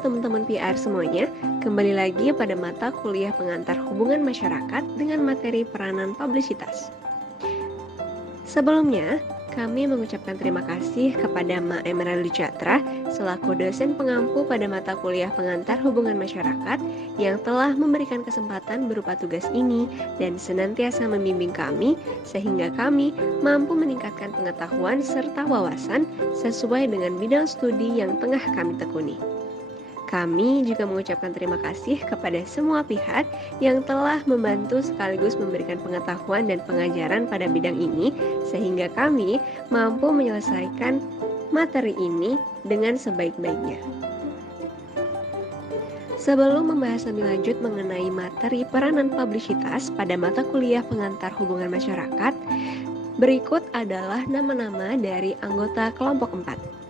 teman-teman PR semuanya, kembali lagi pada mata kuliah pengantar hubungan masyarakat dengan materi peranan publisitas. Sebelumnya, kami mengucapkan terima kasih kepada Ma Emerald Catra selaku dosen pengampu pada mata kuliah pengantar hubungan masyarakat yang telah memberikan kesempatan berupa tugas ini dan senantiasa membimbing kami sehingga kami mampu meningkatkan pengetahuan serta wawasan sesuai dengan bidang studi yang tengah kami tekuni. Kami juga mengucapkan terima kasih kepada semua pihak yang telah membantu sekaligus memberikan pengetahuan dan pengajaran pada bidang ini sehingga kami mampu menyelesaikan materi ini dengan sebaik-baiknya. Sebelum membahas lebih lanjut mengenai materi peranan publisitas pada mata kuliah pengantar hubungan masyarakat, berikut adalah nama-nama dari anggota kelompok 4.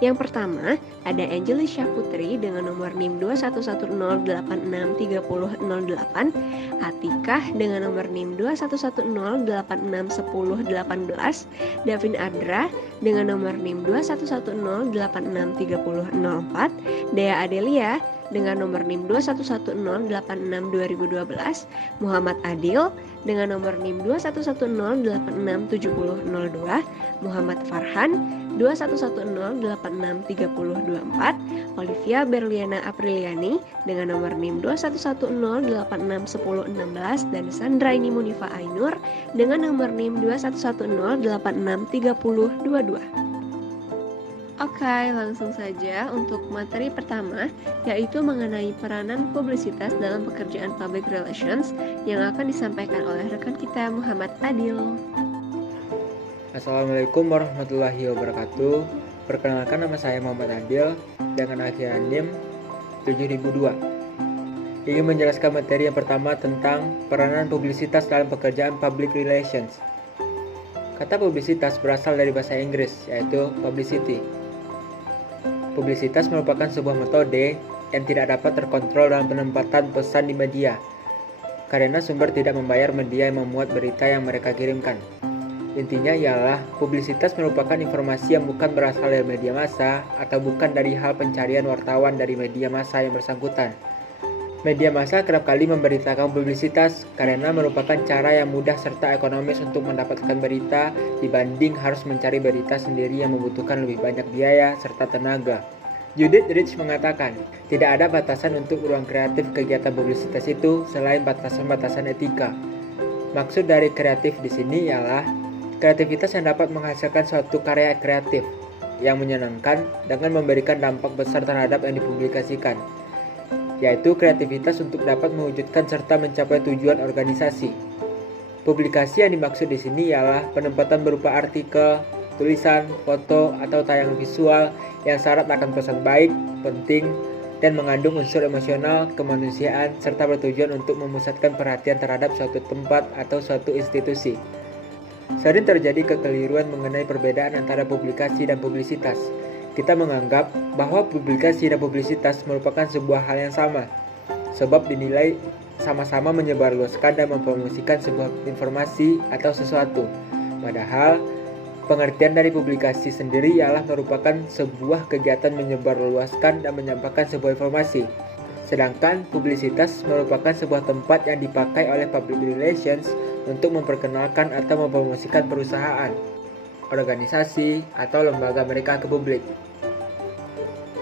Yang pertama, ada Angelisha Putri dengan nomor NIM 2110863008, Atikah dengan nomor NIM 2110861018, Davin Adra dengan nomor NIM 2110863004, Dea Adelia dengan nomor NIM 2110862012, Muhammad Adil dengan nomor NIM 2110867002, Muhammad Farhan 2110863024, Olivia Berliana Apriliani dengan nomor NIM 2110861016, dan Sandraini Munifa Ainur dengan nomor NIM 2110863022. Oke, langsung saja untuk materi pertama, yaitu mengenai peranan publisitas dalam pekerjaan public relations yang akan disampaikan oleh rekan kita Muhammad Adil. Assalamualaikum warahmatullahi wabarakatuh. Perkenalkan, nama saya Muhammad Adil dengan akhiran NIM 7002. Ingin menjelaskan materi yang pertama tentang peranan publisitas dalam pekerjaan public relations. Kata publisitas berasal dari bahasa Inggris, yaitu publicity. Publisitas merupakan sebuah metode yang tidak dapat terkontrol dalam penempatan pesan di media, karena sumber tidak membayar media yang memuat berita yang mereka kirimkan. Intinya ialah publisitas merupakan informasi yang bukan berasal dari media massa atau bukan dari hal pencarian wartawan dari media massa yang bersangkutan. Media massa kerap kali memberitakan publisitas karena merupakan cara yang mudah serta ekonomis untuk mendapatkan berita dibanding harus mencari berita sendiri yang membutuhkan lebih banyak biaya serta tenaga. Judith Rich mengatakan, tidak ada batasan untuk ruang kreatif kegiatan publisitas itu selain batasan-batasan etika. Maksud dari kreatif di sini ialah kreativitas yang dapat menghasilkan suatu karya kreatif yang menyenangkan dengan memberikan dampak besar terhadap yang dipublikasikan, yaitu kreativitas untuk dapat mewujudkan serta mencapai tujuan organisasi. Publikasi yang dimaksud di sini ialah penempatan berupa artikel, tulisan, foto, atau tayangan visual yang syarat akan pesan baik, penting, dan mengandung unsur emosional, kemanusiaan, serta bertujuan untuk memusatkan perhatian terhadap suatu tempat atau suatu institusi. Sering terjadi kekeliruan mengenai perbedaan antara publikasi dan publisitas. Kita menganggap bahwa publikasi dan publisitas merupakan sebuah hal yang sama, sebab dinilai sama-sama menyebarluaskan dan mempromosikan sebuah informasi atau sesuatu. Padahal, pengertian dari publikasi sendiri ialah merupakan sebuah kegiatan menyebarluaskan dan menyampaikan sebuah informasi. Sedangkan publisitas merupakan sebuah tempat yang dipakai oleh public relations untuk memperkenalkan atau mempromosikan perusahaan, organisasi, atau lembaga mereka ke publik.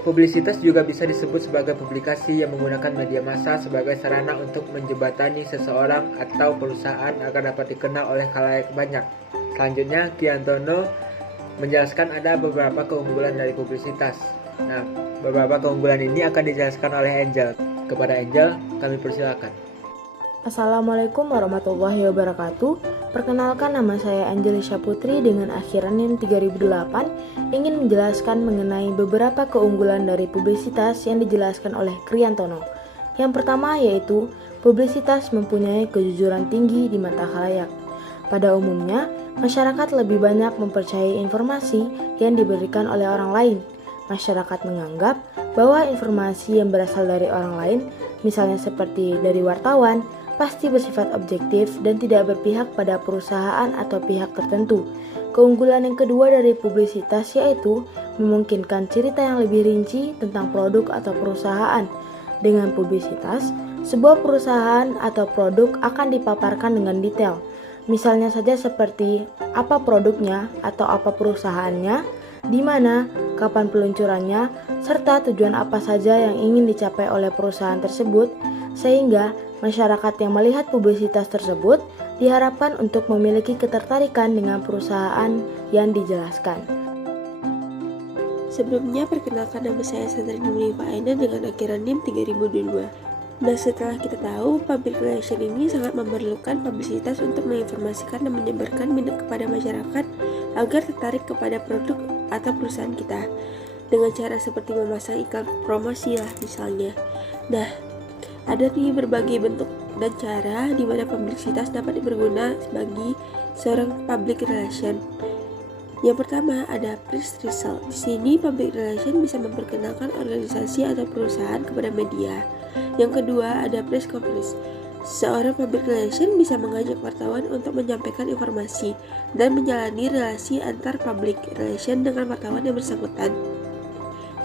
Publisitas juga bisa disebut sebagai publikasi yang menggunakan media massa sebagai sarana untuk menjembatani seseorang atau perusahaan agar dapat dikenal oleh khalayak banyak. Selanjutnya, Kiantono menjelaskan ada beberapa keunggulan dari publisitas. Nah, beberapa keunggulan ini akan dijelaskan oleh Angel. Kepada Angel, kami persilakan. Assalamualaikum warahmatullahi wabarakatuh. Perkenalkan, nama saya Angelisha Putri dengan akhiran NIM 3008, ingin menjelaskan mengenai beberapa keunggulan dari publisitas yang dijelaskan oleh Kriantono. Yang pertama yaitu publisitas mempunyai kejujuran tinggi di mata khalayak. Pada umumnya, masyarakat lebih banyak mempercayai informasi yang diberikan oleh orang lain. Masyarakat menganggap bahwa informasi yang berasal dari orang lain, misalnya seperti dari wartawan, pasti bersifat objektif dan tidak berpihak pada perusahaan atau pihak tertentu. Keunggulan yang kedua dari publisitas yaitu memungkinkan cerita yang lebih rinci tentang produk atau perusahaan. Dengan publisitas, sebuah perusahaan atau produk akan dipaparkan dengan detail. Misalnya saja seperti apa produknya atau apa perusahaannya, di mana, kapan peluncurannya, serta tujuan apa saja yang ingin dicapai oleh perusahaan tersebut, sehingga masyarakat yang melihat publisitas tersebut diharapkan untuk memiliki ketertarikan dengan perusahaan yang dijelaskan. Sebelumnya, perkenalkan nama saya Sandra Nurlifa Aina dengan akhiran NIM 3022. Nah, setelah kita tahu, public relation ini sangat memerlukan publisitas untuk menginformasikan dan menyebarkan minat kepada masyarakat agar tertarik kepada produk atau perusahaan kita. Dengan cara seperti memasang iklan promosi lah misalnya. Nah, ada nih berbagai bentuk dan cara di mana publisitas dapat berguna bagi seorang public relation. Yang pertama ada press result. Di sini public relation bisa memperkenalkan organisasi atau perusahaan kepada media. Yang kedua ada press conference. Seorang public relation bisa mengajak wartawan untuk menyampaikan informasi dan menjalani relasi antar public relation dengan wartawan yang bersangkutan.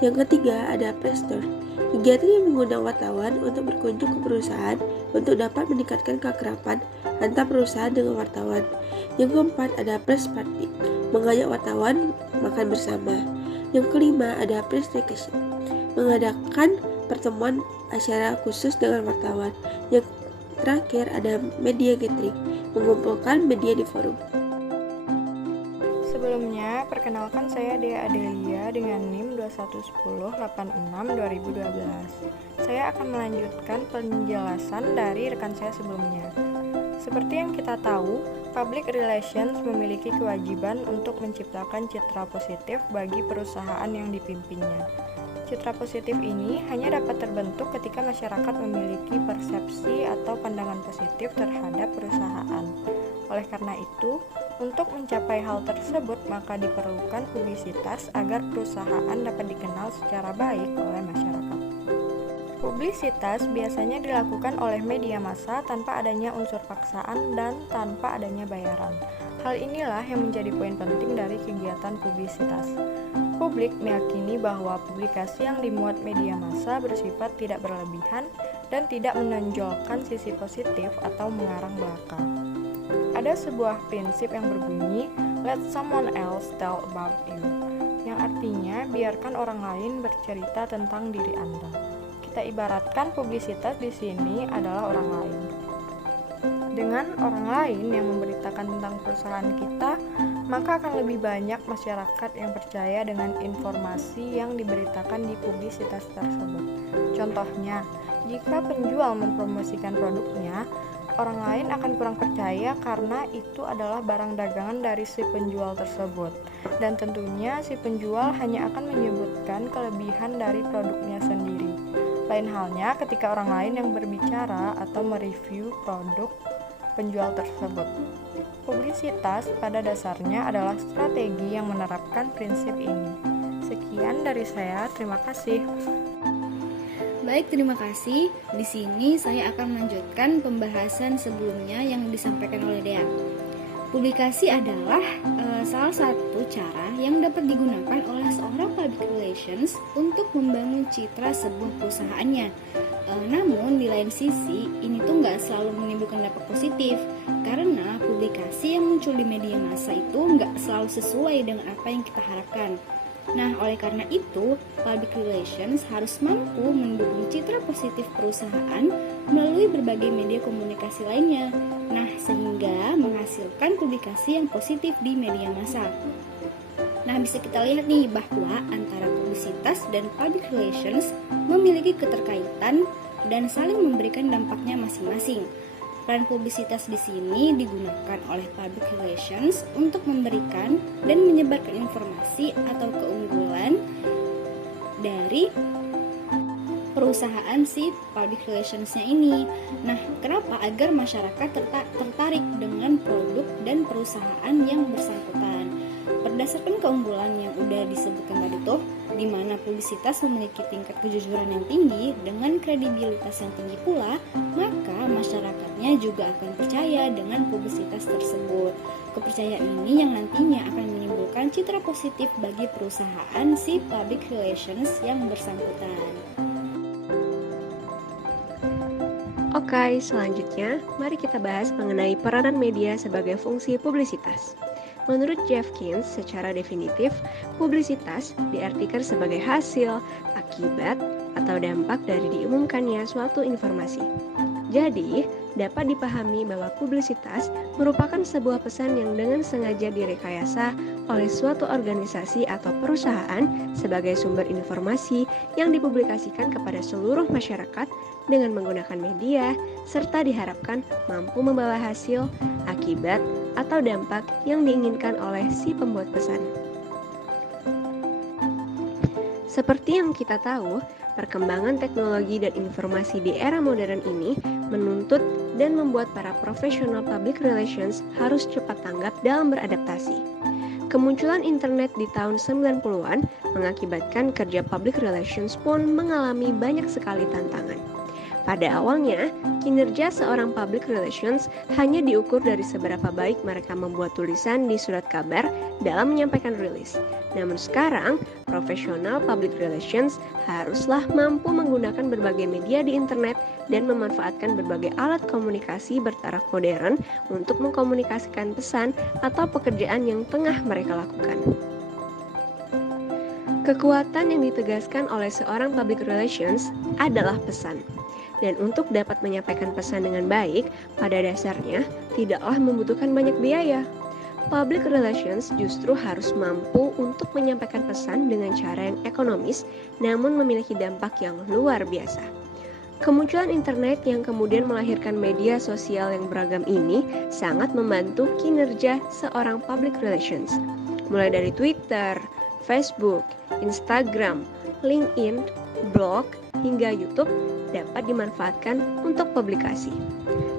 Yang ketiga ada press tour. Kegiatan yang mengundang wartawan untuk berkunjung ke perusahaan untuk dapat meningkatkan keakraban antar perusahaan dengan wartawan. Yang keempat ada press party, mengajak wartawan makan bersama. Yang kelima ada press vacation, mengadakan pertemuan acara khusus dengan wartawan. Yang terakhir ada media gathering, mengumpulkan media di forum. Sebelumnya, perkenalkan saya Dea Adelia dengan NIM 211086-2012. Saya akan melanjutkan penjelasan dari rekan saya sebelumnya. Seperti yang kita tahu, public relations memiliki kewajiban untuk menciptakan citra positif bagi perusahaan yang dipimpinnya. Citra positif ini hanya dapat terbentuk ketika masyarakat memiliki persepsi atau pandangan positif terhadap perusahaan. Oleh karena itu, untuk mencapai hal tersebut maka diperlukan publisitas agar perusahaan dapat dikenal secara baik oleh masyarakat. Publisitas biasanya dilakukan oleh media massa tanpa adanya unsur paksaan dan tanpa adanya bayaran. Hal inilah yang menjadi poin penting dari kegiatan publisitas. Publik meyakini bahwa publikasi yang dimuat media massa bersifat tidak berlebihan dan tidak menonjolkan sisi positif atau mengarang belakang. Ada sebuah prinsip yang berbunyi, let someone else tell about you, yang artinya biarkan orang lain bercerita tentang diri Anda. Kita ibaratkan publisitas di sini adalah orang lain. Dengan orang lain yang memberitakan tentang perusahaan kita, maka akan lebih banyak masyarakat yang percaya dengan informasi yang diberitakan di publisitas tersebut. Contohnya, jika penjual mempromosikan produknya, orang lain akan kurang percaya karena itu adalah barang dagangan dari si penjual tersebut. Dan tentunya si penjual hanya akan menyebutkan kelebihan dari produknya sendiri. Lain halnya ketika orang lain yang berbicara atau mereview produk penjual tersebut. Publisitas pada dasarnya adalah strategi yang menerapkan prinsip ini. Sekian dari saya, terima kasih. Baik, terima kasih. Di sini saya akan melanjutkan pembahasan sebelumnya yang disampaikan oleh Dea. Publikasi adalah salah satu cara yang dapat digunakan oleh seorang public relations untuk membangun citra sebuah perusahaannya. Namun di lain sisi, ini tuh nggak selalu menimbulkan dampak positif karena publikasi yang muncul di media massa itu nggak selalu sesuai dengan apa yang kita harapkan. Nah, oleh karena itu, public relations harus mampu mendukung citra positif perusahaan melalui berbagai media komunikasi lainnya. Nah, sehingga menghasilkan publikasi yang positif di media massa. Nah, bisa kita lihat nih bahwa antara publisitas dan public relations memiliki keterkaitan dan saling memberikan dampaknya masing-masing. Peran publisitas di sini digunakan oleh public relations untuk memberikan dan menyebarkan informasi atau keunggulan dari perusahaan si public relations-nya ini. Nah, kenapa? Agar masyarakat tertarik dengan produk dan perusahaan yang bersangkutan. Berdasarkan keunggulan yang udah disebutkan tadi tuh, di mana publisitas memiliki tingkat kejujuran yang tinggi dengan kredibilitas yang tinggi pula, maka masyarakatnya juga akan percaya dengan publisitas tersebut. Kepercayaan ini yang nantinya akan menimbulkan citra positif bagi perusahaan si public relations yang bersangkutan. Oke, selanjutnya mari kita bahas mengenai peranan media sebagai fungsi publisitas. Menurut Jeffkins, secara definitif, publisitas diartikan sebagai hasil, akibat, atau dampak dari diumumkannya suatu informasi. Jadi, dapat dipahami bahwa publisitas merupakan sebuah pesan yang dengan sengaja direkayasa oleh suatu organisasi atau perusahaan sebagai sumber informasi yang dipublikasikan kepada seluruh masyarakat dengan menggunakan media, serta diharapkan mampu membawa hasil, akibat, atau dampak yang diinginkan oleh si pembuat pesan. Seperti yang kita tahu, perkembangan teknologi dan informasi di era modern ini menuntut dan membuat para profesional public relations harus cepat tanggap dalam beradaptasi. Kemunculan internet di tahun 90-an mengakibatkan kerja public relations pun mengalami banyak sekali tantangan. Pada awalnya, kinerja seorang public relations hanya diukur dari seberapa baik mereka membuat tulisan di surat kabar dalam menyampaikan rilis. Namun sekarang, profesional public relations haruslah mampu menggunakan berbagai media di internet dan memanfaatkan berbagai alat komunikasi bertaraf modern untuk mengkomunikasikan pesan atau pekerjaan yang tengah mereka lakukan. Kekuatan yang ditegaskan oleh seorang public relations adalah pesan. Dan untuk dapat menyampaikan pesan dengan baik, pada dasarnya tidaklah membutuhkan banyak biaya. Public relations justru harus mampu untuk menyampaikan pesan dengan cara yang ekonomis, namun memiliki dampak yang luar biasa. Kemunculan internet yang kemudian melahirkan media sosial yang beragam ini sangat membantu kinerja seorang public relations. Mulai dari Twitter, Facebook, Instagram, LinkedIn, blog, hingga YouTube dapat dimanfaatkan untuk publikasi.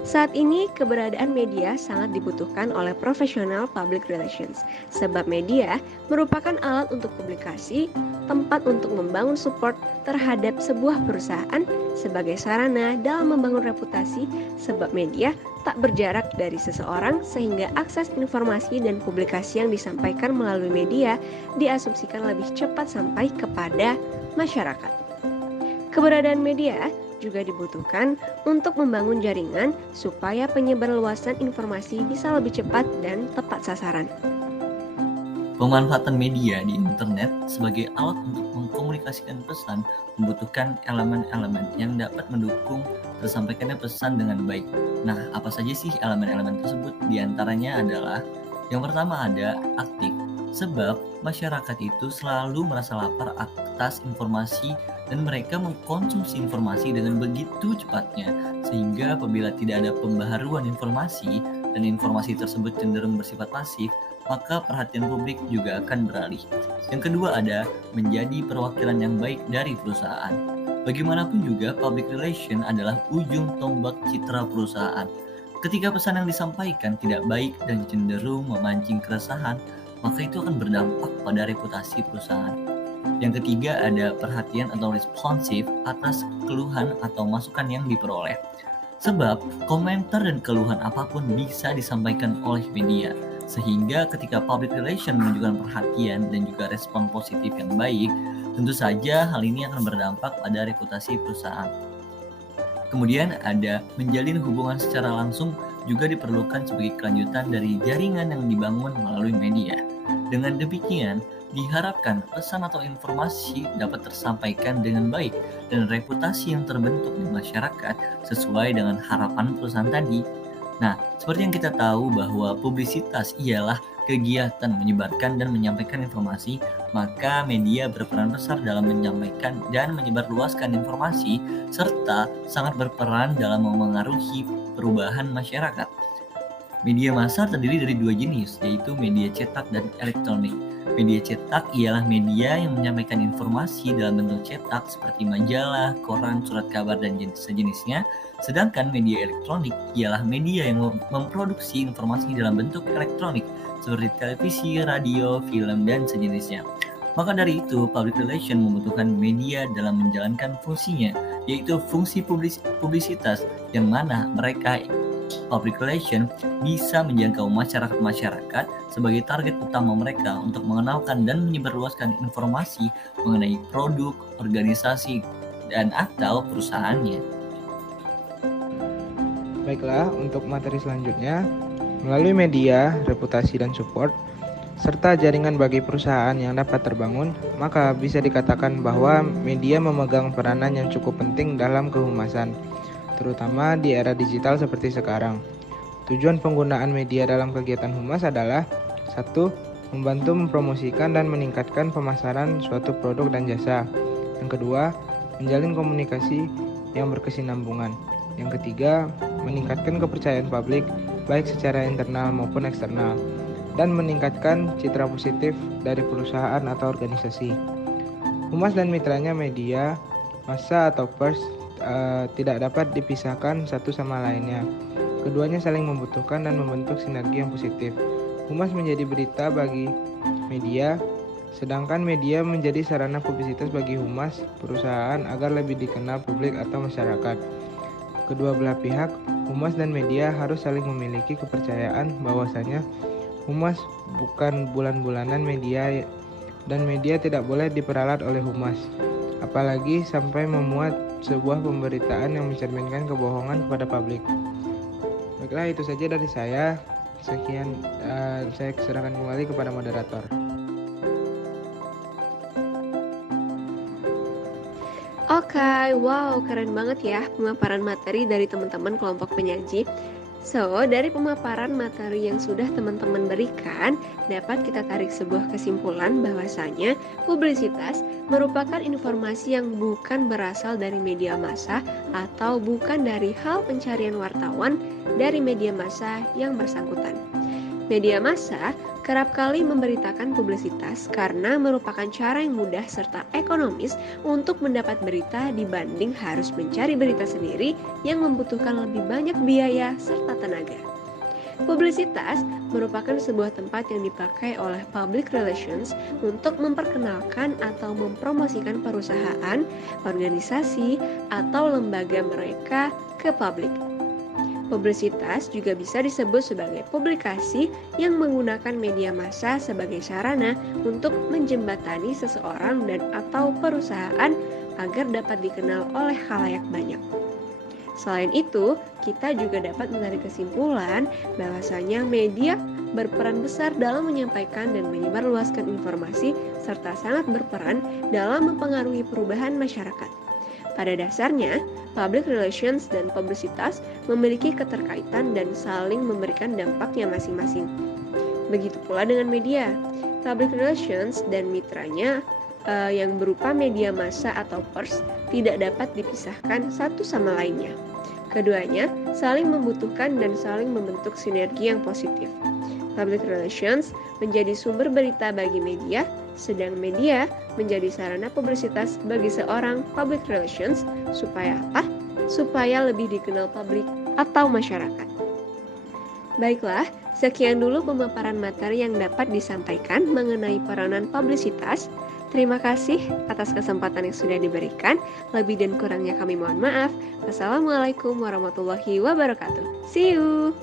Saat ini, keberadaan media sangat dibutuhkan oleh profesional public relations, sebab media merupakan alat untuk publikasi, tempat untuk membangun support terhadap sebuah perusahaan sebagai sarana dalam membangun reputasi, sebab media tak berjarak dari seseorang sehingga akses informasi dan publikasi yang disampaikan melalui media diasumsikan lebih cepat sampai kepada masyarakat. Keberadaan media juga dibutuhkan untuk membangun jaringan supaya penyebarluasan informasi bisa lebih cepat dan tepat sasaran. Pemanfaatan media di internet sebagai alat untuk mengkomunikasikan pesan membutuhkan elemen-elemen yang dapat mendukung tersampaikannya pesan dengan baik. Nah, apa saja sih elemen-elemen tersebut? Di antaranya adalah yang pertama ada aktif, sebab masyarakat itu selalu merasa lapar atas informasi dan mereka mengkonsumsi informasi dengan begitu cepatnya, sehingga apabila tidak ada pembaharuan informasi dan informasi tersebut cenderung bersifat pasif, maka perhatian publik juga akan beralih. Yang kedua ada menjadi perwakilan yang baik dari perusahaan. Bagaimanapun juga, public relation adalah ujung tombak citra perusahaan. Ketika pesan yang disampaikan tidak baik dan cenderung memancing keresahan, maka itu akan berdampak pada reputasi perusahaan. Yang ketiga ada perhatian atau responsif atas keluhan atau masukan yang diperoleh. Sebab komentar dan keluhan apapun bisa disampaikan oleh media, sehingga ketika public relation menunjukkan perhatian dan juga respon positif yang baik, tentu saja hal ini akan berdampak pada reputasi perusahaan. Kemudian ada menjalin hubungan secara langsung juga diperlukan sebagai kelanjutan dari jaringan yang dibangun melalui media. Dengan demikian, diharapkan pesan atau informasi dapat tersampaikan dengan baik dan reputasi yang terbentuk di masyarakat sesuai dengan harapan perusahaan tadi. Nah, seperti yang kita tahu bahwa publisitas ialah kegiatan menyebarkan dan menyampaikan informasi, maka media berperan besar dalam menyampaikan dan menyebarluaskan informasi serta sangat berperan dalam memengaruhi perubahan masyarakat. Media massa terdiri dari dua jenis, yaitu media cetak dan elektronik. Media cetak ialah media yang menyampaikan informasi dalam bentuk cetak seperti majalah, koran, surat kabar, dan sejenisnya. Sedangkan media elektronik ialah media yang memproduksi informasi dalam bentuk elektronik seperti televisi, radio, film, dan sejenisnya. Maka dari itu, public relation membutuhkan media dalam menjalankan fungsinya, yaitu fungsi publisitas, yang mana mereka public relation bisa menjangkau masyarakat sebagai target utama mereka untuk mengenalkan dan menyebarluaskan informasi mengenai produk, organisasi, dan atau perusahaannya. Baiklah, untuk materi selanjutnya, melalui media, reputasi dan support, serta jaringan bagi perusahaan yang dapat terbangun, maka bisa dikatakan bahwa media memegang peranan yang cukup penting dalam kehumasan, terutama di era digital seperti sekarang. Tujuan penggunaan media dalam kegiatan humas adalah 1. Membantu mempromosikan dan meningkatkan pemasaran suatu produk dan jasa. Yang kedua, menjalin komunikasi yang berkesinambungan. Yang ketiga, meningkatkan kepercayaan publik baik secara internal maupun eksternal, dan meningkatkan citra positif dari perusahaan atau organisasi. Humas dan mitranya media, massa atau pers tidak dapat dipisahkan satu sama lainnya. Keduanya saling membutuhkan dan membentuk sinergi yang positif. Humas menjadi berita bagi media, sedangkan media menjadi sarana publisitas bagi humas perusahaan agar lebih dikenal publik atau masyarakat. Kedua belah pihak, humas dan media harus saling memiliki kepercayaan bahwasanya humas bukan bulan-bulanan media dan media tidak boleh diperalat oleh humas, apalagi sampai memuat sebuah pemberitaan yang mencerminkan kebohongan kepada publik. Baiklah, itu saja dari saya. Sekian, saya serahkan kembali kepada moderator. Oke, wow, keren banget ya pemaparan materi dari teman-teman kelompok penyaji. So, dari pemaparan materi yang sudah teman-teman berikan, dapat kita tarik sebuah kesimpulan bahwasanya publisitas merupakan informasi yang bukan berasal dari media massa atau bukan dari hal pencarian wartawan dari media massa yang bersangkutan. Media massa kerap kali memberitakan publisitas karena merupakan cara yang mudah serta ekonomis untuk mendapat berita dibanding harus mencari berita sendiri yang membutuhkan lebih banyak biaya serta tenaga. Publisitas merupakan sebuah tempat yang dipakai oleh public relations untuk memperkenalkan atau mempromosikan perusahaan, organisasi, atau lembaga mereka ke publik. Publisitas juga bisa disebut sebagai publikasi yang menggunakan media massa sebagai sarana untuk menjembatani seseorang dan atau perusahaan agar dapat dikenal oleh khalayak banyak. Selain itu, kita juga dapat menarik kesimpulan bahwasanya media berperan besar dalam menyampaikan dan menyebarluaskan informasi serta sangat berperan dalam mempengaruhi perubahan masyarakat. Pada dasarnya, public relations dan publisitas memiliki keterkaitan dan saling memberikan dampaknya masing-masing. Begitu pula dengan media. Public relations dan mitranya yang berupa media massa atau pers tidak dapat dipisahkan satu sama lainnya. Keduanya saling membutuhkan dan saling membentuk sinergi yang positif. Public relations menjadi sumber berita bagi media, sedang media menjadi sarana publisitas bagi seorang public relations. Supaya apa? Supaya lebih dikenal publik atau masyarakat. Baiklah, sekian dulu pemaparan materi yang dapat disampaikan mengenai peranan publisitas. Terima kasih atas kesempatan yang sudah diberikan. Lebih dan kurangnya kami mohon maaf. Wassalamualaikum warahmatullahi wabarakatuh. See you!